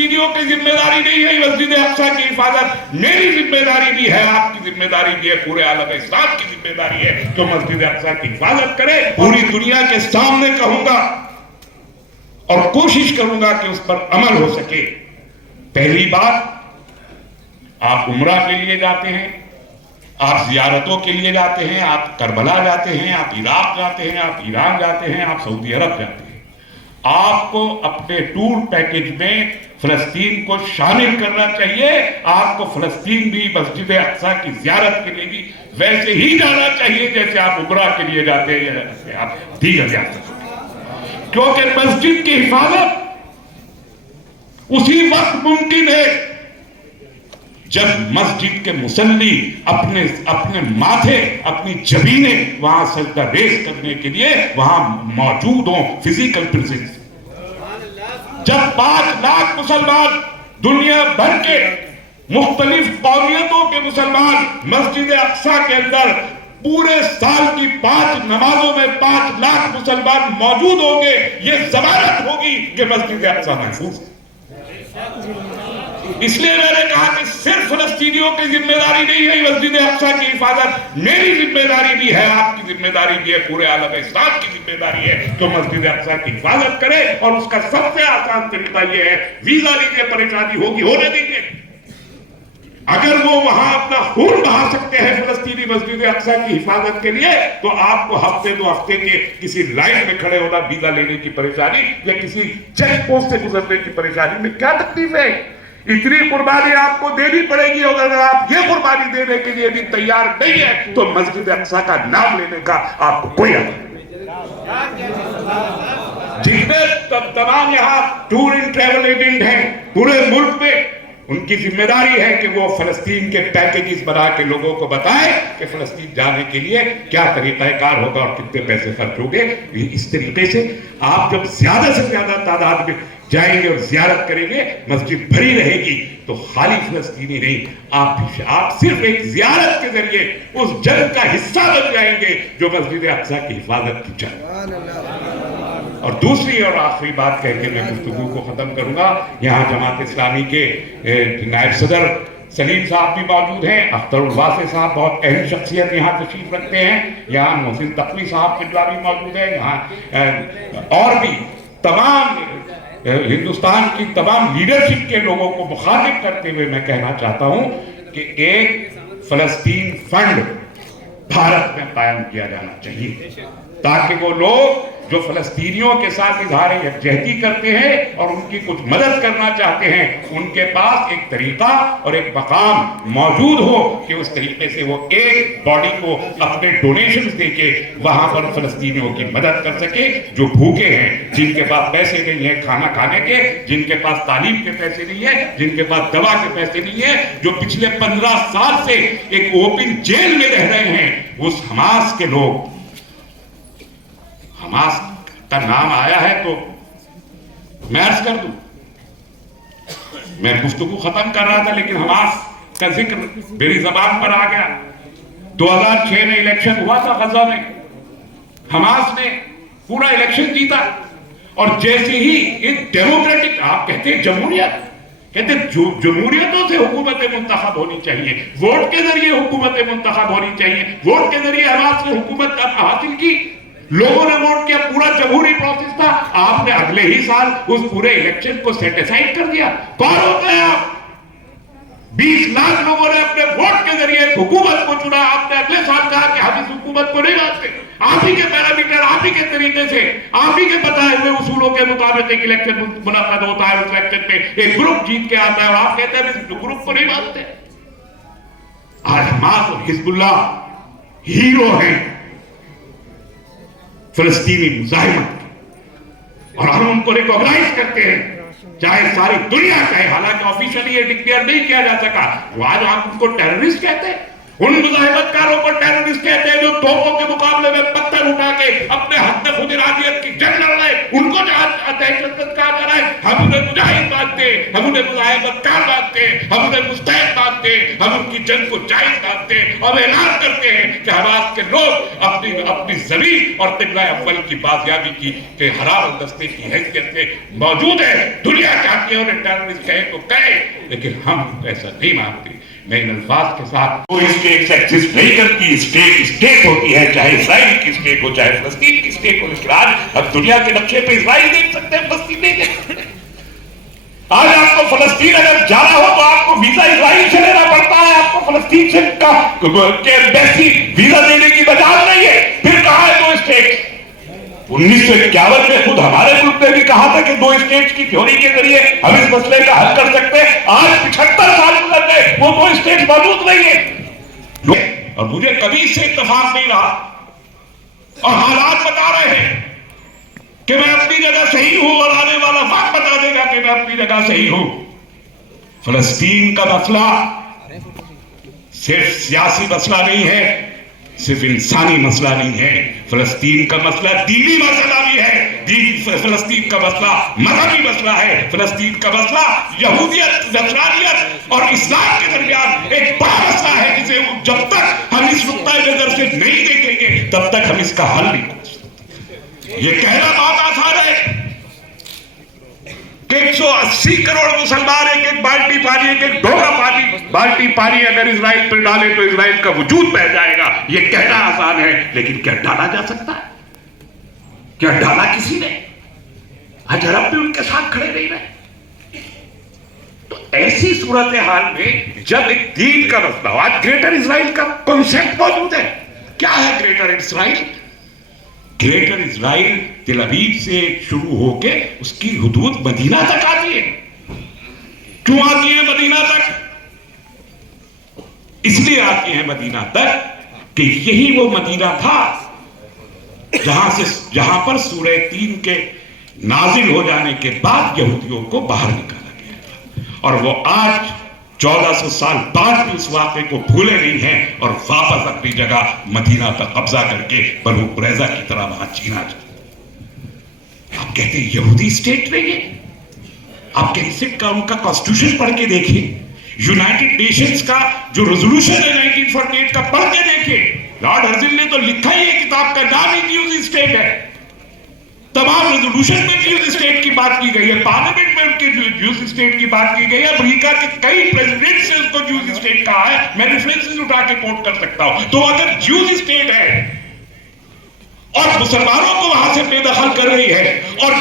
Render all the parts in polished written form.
فلسطینیوں کی ذمہ داری نہیں ہے مسجد اقصی کی حفاظت، میری ذمہ داری بھی ہے، آپ کی ذمہ داری بھی ہے، پورے عالم اسلام کی ذمہ داری ہے کہ مسجد اقصی کی حفاظت کرے۔ پوری دنیا کے سامنے کہوں گا اور کوشش کروں گا کہ اس پر عمل ہو سکے۔ پہلی بات، آپ عمرہ کے لیے جاتے ہیں، آپ زیارتوں کے لیے جاتے ہیں، آپ کربلا جاتے ہیں، آپ عراق جاتے ہیں، آپ ایران جاتے ہیں، آپ سعودی عرب جاتے ہیں، آپ کو اپنے ٹور پیکج میں فلسطین کو شامل کرنا چاہیے۔ آپ کو فلسطین بھی مسجد اقصی کی زیارت کے لیے بھی ویسے ہی جانا چاہیے جیسے آپ عمرہ کے لیے جاتے ہیں یا جیسے آپ دیگر ریاستوں کے، کیونکہ مسجد کی حفاظت اسی وقت ممکن ہے جب مسجد کے مصلی اپنے ماتھے، اپنی جبینے وہاں سجدہ ریز کرنے کے لیے وہاں موجود ہوں، فزیکل پریزنس۔ جب 5 لاکھ مسلمان دنیا بھر کے مختلف قومیتوں کے مسلمان مسجد اقصی کے اندر پورے سال کی 5 نمازوں میں 5 لاکھ مسلمان موجود ہوں گے، یہ ضمانت ہوگی کہ مسجد اقصی محفوظ ہے۔ اس لیے میں نے کہا کہ صرف فلسطینیوں کی ذمہ داری نہیں ہے مسجد اقصی کی حفاظت، میری ذمہ داری بھی ہے، آپ کی ذمہ داری بھی ہے، پورے عالم اسلام کی ذمہ داری ہے کہ مسجد اقصی کی حفاظت کرے۔ اور اس کا سب سے آسان طریقہ یہ ہے، ویزا لیجیے، پریشانی ہوگی ہونے دیجیے۔ اگر وہ وہاں اپنا خون بہا سکتے ہیں فلسطینی مسجد اقصی کی حفاظت کے لیے، تو آپ کو ہفتے 2 ہفتے کے کسی لائن میں کھڑے ہونا، ویزا لینے کی پریشانی یا کسی چیک پوسٹ سے گزرنے کی پریشانی میں کیا تکلیف ہے؟ اتنی قربانی آپ کو دینی پڑے گی، اور اگر آپ یہ قربانی دینے کے لیے بھی تیار نہیں ہے تو مسجد اقصی کا نام لینے کا آپ کو کوئی حق نہیں۔ جتنے تمام یہاں ٹور اینڈ ٹریول ایجنٹ ہیں پورے ملک میں، ان کی ذمہ داری ہے کہ وہ فلسطین کے پیکیجز بنا کے لوگوں کو بتائیں کہ فلسطین جانے کے لیے کیا طریقہ کار ہوگا اور کتنے پیسے خرچ ہوں گے۔ اس طریقے سے آپ جب زیادہ سے زیادہ تعداد میں جائیں گے اور زیارت کریں گے، مسجد بھری رہے گی، تو خالی فلسطینی نہیں، آپ صرف ایک زیارت کے ذریعے اس جنگ کا حصہ بن جائیں گے جو مسجد اقصی کی حفاظت کی جنگ۔ اور دوسری اور آخری بات کہہ کے میں گفتگو کو ختم کروں گا، یہاں جماعت اسلامی کے نائب صدر سلیم صاحب بھی موجود ہیں، اختر الواسع صاحب بہت اہم شخصیت یہاں تشریف رکھتے ہیں، یہاں محسن تقوی صاحب قبلہ بھی موجود ہیں، یہاں اور بھی تمام ہندوستان کی تمام لیڈرشپ کے لوگوں کو مخاطب کرتے ہوئے میں کہنا چاہتا ہوں کہ ایک فلسطین فنڈ بھارت میں قائم کیا جانا چاہیے، تاکہ وہ لوگ جو فلسطینیوں کے ساتھ اظہار یکجہتی کرتے ہیں اور ان کی کچھ مدد کرنا چاہتے ہیں، ان کے پاس ایک طریقہ اور ایک مقام موجود ہو کہ اس طریقے سے وہ ایک باڈی کو اپنے ڈونیشنز دے کے وہاں پر فلسطینیوں کی مدد کر سکے جو بھوکے ہیں، جن کے پاس پیسے نہیں ہیں کھانا کھانے کے، جن کے پاس تعلیم کے پیسے نہیں ہیں، جن کے پاس دوا کے پیسے نہیں ہیں، جو پچھلے 15 سال سے ایک اوپن جیل میں رہ رہے ہیں۔ اس حماس کے لوگ، حماس کا نام آیا ہے تو میں عرض کر دوں، میں گفتگو ختم کر رہا تھا لیکن حماس کا ذکر میری زبان پر آ گیا۔ 2006 میں الیکشن ہوا تھا غزہ میں، حماس نے پورا الیکشن جیتا، اور جیسے ہی ایک ڈیموکریٹک، آپ کہتے ہیں جمہوریت، کہتے ہیں جمہوریتوں سے حکومت منتخب ہونی چاہیے، ووٹ کے ذریعے حکومت منتخب ہونی چاہیے، ووٹ کے ذریعے حماس نے حکومت حاصل کی، لوگوں نے ووٹ کیا، پورا جمہوری پروسیس تھا، آپ نے اگلے ہی سال اس پورے الیکشن کو سیٹ اسائڈ کر دیا۔ کون ہوتے ہیں آپ؟ 20 لاکھ لوگوں نے اپنے ووٹ کے ذریعے حکومت کو چنا، آپ نے اگلے سال کہا کہ ہم اس حکومت کو نہیں مانتے، آپ ہی کے پیرامیٹر، آپ ہی کے طریقے سے، آپ ہی کے بتائے ہوئے اصولوں کے مطابق ایک الیکشن منعقد ہوتا ہے، اس الیکشن میں ایک گروپ جیت کے آتا ہے اور آپ کہتے ہیں کہ گروپ کو نہیں مانتے۔ آج حماس اور حزب اللہ ہیرو ہیں فلسطینی مزاحمت، اور ہم ان کو ریکوگنائز کرتے ہیں، چاہے ساری دنیا کہے، حالانکہ آفیشلی یہ ڈکلیئر نہیں کیا جا سکا۔ وہ آج ہم ان کو ٹیررسٹ کہتے ہیں، ان مزاحمت کاروں کو ٹیررسٹ کہتے ہیں جو توپوں کے مقابلے میں پتھر اٹھا کے اپنے حق خود ارادیت کی جنگ لڑ رہے ہیں، ان کو دہشت گرد کہا جا رہا ہے، ہم انہیں مجاہد مانتے ہیں۔ ہم انہیں مظاہر بدکار مانتے ہیں، ہم انہیں مستحق مانتے ہیں، ہم ان کی جنگ کو جائز مانتے ہیں اور اعلان کرتے ہیں کہ حماس کے لوگ اپنی زمین اور قبلہ اول کی بازیابی کی کہ حرام دستے کی حیثیت سے موجود ہے. دنیا چاہتی ہے انہیں ٹیررسٹ کہے تو کہے، لیکن ہم ایسا نہیں مانتے. میں ان الفاظ کے ساتھ کوئی اسٹیٹ ایگزسٹ نہیں کرتی. اسٹیٹ ہوتی ہے، چاہے اسرائیل کی اسٹیٹ ہو چاہے فلسطین کی اسٹیٹ ہو. لیکن آج اب دنیا کے نقشے پہ اسرائیل دیکھ سکتے ہیں، فلسطین نہیں دیکھ سکتے. آج آپ کو فلسطین اگر جانا ہو تو آپ کو ویزا اسرائیل سے لینا پڑتا ہے. آپ کو فلسطین سے ایمبیسی ویزا دینے کی مجال نہیں ہے. پھر کہا ہے دو اسٹیٹ. 1951 میں خود ہمارے ملک نے بھی کہا تھا کہ دو اسٹیٹ کی تھیوری کے ذریعے ہم اس مسئلے کا حل کر سکتے ہیں. آج 75 سال گزر گئے، وہ دو اسٹیٹ موجود نہیں ہے. اور مجھے کبھی اس سے اتفاق نہیں رہا، اور حالات بتا رہے ہیں کہ میں اپنی جگہ صحیح ہوں، اور آنے والا وقت بتا دے گا کہ میں اپنی جگہ صحیح ہوں. فلسطین کا مسئلہ صرف سیاسی مسئلہ نہیں ہے، صرف انسانی مسئلہ نہیں ہے. فلسطین کا مسئلہ دینی مسئلہ بھی ہے. فلسطین کا مسئلہ مذہبی مسئلہ ہے. فلسطین کا مسئلہ یہودیت، نصرانیت اور اسلام کے درمیان ایک بڑا مسئلہ ہے، جسے جب تک ہم اس نقطۂ نظر سے نہیں دیکھیں گے تب تک ہم اس کا حل نہیں کر سکتے. یہ کہنا بہت آسان ہے کہ 180 کروڑ مسلمان ایک ایک بالٹی پانی، ایک ایک ڈھوگا بالٹی پانی اگر اسرائیل پر ڈالے تو اسرائیل کا وجود بہ جائے گا. یہ کہنا آسان ہے، لیکن کیا ڈالا جا سکتا ہے؟ کیا ڈالا کسی نے؟ آج عرب بھی ان کے ساتھ کھڑے نہیں رہے. تو ایسی صورتحال میں جب ایک دین کا مسئلہ ہو، آج گریٹر اسرائیل کا کنسیپٹ موجود ہے. کیا ہے گریٹر اسرائیل؟ گریٹر اسرائیل تل ابیب سے شروع ہو کے اس کی حدود مدینہ تک آتی ہے. کیوں آتی ہے مدینہ تک؟ اس لیے آتی ہے مدینہ تک کہ یہی وہ مدینہ تھا جہاں پر سورہ تین کے نازل ہو جانے کے بعد یہودیوں کو باہر نکالا گیا تھا. اور وہ آج 1400 سال بعد بھی اس واقعے کو بھولے نہیں ہیں اور واپس اپنی جگہ مدینہ پر قبضہ کر کے بنو قریظہ کی طرح وہاں جینا چاہتے ہیں. آپ کہتے ہیں یہودی اسٹیٹ نہیں ہے؟ آپ کینسٹ کا ان کا کانسٹیٹیوشن پڑھ کے دیکھیں. یونائٹڈ نیشنز کا جو ریزولوشن ہے 1948 کا پڑھ کے دیکھیں. لارڈ ہرزل نے تو لکھا ہی ہے، کتاب کا نام ہی یہودی اسٹیٹ ہے. تمام ریزولوشن میں جیوز اسٹیٹ کی بات کی گئی ہے، پارلیمنٹ میں ان کی جیوز اسٹیٹ کی بات کی گئی ہے. امریکہ کے کئی پریزیڈنٹ سے اس کو جیوز اسٹیٹ کہا ہے. میں ریفرنسز اٹھا کے کوٹ کر سکتا ہوں. تو اگر جیوز اسٹیٹ ہے اور مسلمانوں کو وہاں سے بے دخل کر رہی ہے اور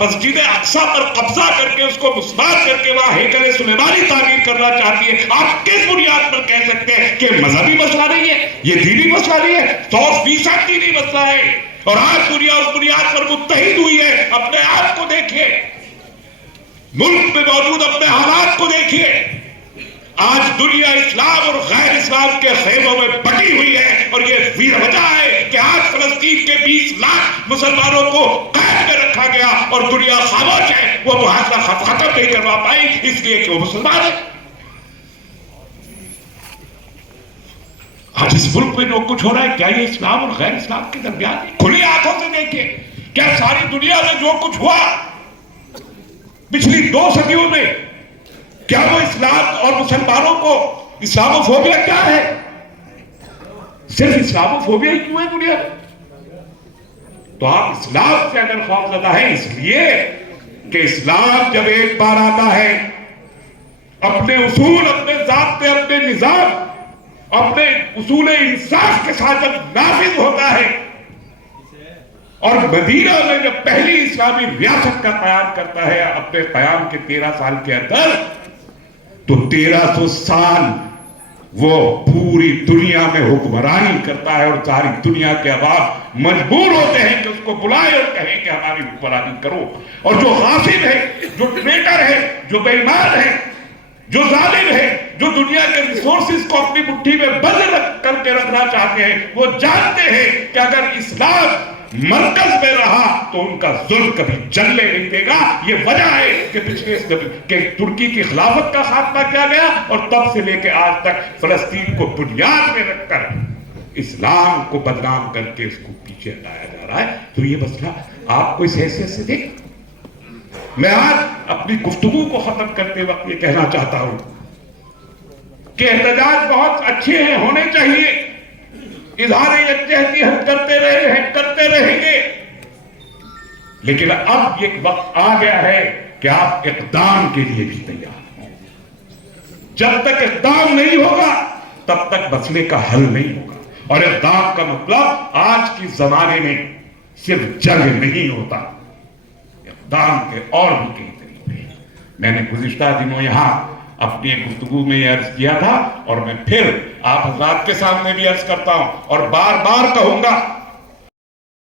مسجد اقصی پر قبضہ کر کے اس کو مسمار کر کے وہاں ہیکل سلیمانی تعمیر کرنا چاہتی ہے، آپ کس بنیاد پر کہہ سکتے ہیں کہ مذہبی مسئلہ نہیں ہے، یہ دینی مسئلہ نہیں ہے؟ 100% دینی مسئلہ ہے. اور آج دنیا اس بنیاد پر متحد ہوئی ہے. اپنے آپ کو دیکھیے، ملک میں موجود اپنے حالات کو دیکھیے. آج دنیا اسلام اور غیر اسلام کے خیموں میں بٹی ہوئی ہے، اور یہ وجہ ہے کہ آج فلسطین کے 20 لاکھ مسلمانوں کو قید میں رکھا گیا اور دنیا خاموش ہے. وہ محاصرہ ختم نہیں کروا پائی اس لیے کہ وہ مسلمان ہے. آج اس ملک میں جو کچھ ہو رہا ہے، کیا یہ اسلام اور غیر اسلام کے درمیان؟ کھلی آنکھوں سے دیکھیں. کیا ساری دنیا میں جو کچھ ہوا پچھلی 2 صدیوں میں، کیا وہ اسلام اور مسلمانوں کو اسلاموفوبیا کیا ہے؟ صرف اسلاموفوبیا ہی کیوں ہے دنیا میں؟ تو آپ اسلام سے اگر خوف زدہ ہیں اس لیے کہ اسلام جب ایک بار آتا ہے، اپنے اصول، اپنے ضابطے، اپنے نظام، اپنے اصول انصاف کے ساتھ جب نافذ ہوتا ہے، اور مدینہ میں جب پہلی اسلامی ریاست کا قیام کرتا ہے اپنے قیام کے 13 سال کے اندر، تو 1300 سال وہ پوری دنیا میں حکمرانی کرتا ہے، اور ساری دنیا کے عوام مجبور ہوتے ہیں کہ اس کو بلائے اور کہیں کہ ہماری حکمرانی کرو. اور جو غاصب ہے، جو ٹریٹر ہے، جو بے ایمان ہے، جو ظالم ہے، جو دنیا کے ریسورسز کو اپنی مٹھی میں بند کر کے رکھنا چاہتے ہیں، وہ جانتے ہیں کہ اگر اسلام مرکز میں رہا تو ان کا ظلم کبھی جلنے نہیں دے گا. یہ وجہ ہے کہ پچھلے کہ ترکی کی خلافت کا خاتمہ کیا گیا، اور تب سے لے کے آج تک فلسطین کو بنیاد میں رکھ کر اسلام کو بدنام کر کے اس کو پیچھے ہٹایا جا رہا ہے. تو یہ مسئلہ آپ کو اس حیثیت سے دیکھ میں آج اپنی گفتگو کو ختم کرتے وقت یہ کہنا چاہتا ہوں کہ احتجاج بہت اچھے ہیں، ہونے چاہیے، اظہار یکجہتی ہم کرتے رہے ہیں، کرتے رہیں گے، لیکن اب یہ وقت آ گیا ہے کہ آپ اقدام کے لیے بھی تیار ہیں۔ جب تک اقدام نہیں ہوگا تب تک مسئلے کا حل نہیں ہوگا، اور اقدام کا مطلب آج کی زمانے میں صرف جنگ نہیں ہوتا، اقدام کے اور بھی کئی طریقے ہیں۔ میں نے گزشتہ دنوں یہاں اپنی ایک گفتگو میں یہ عرض کیا تھا، اور میں پھر آپ حضرات کے سامنے بھی عرض کرتا ہوں اور بار بار کہوں گا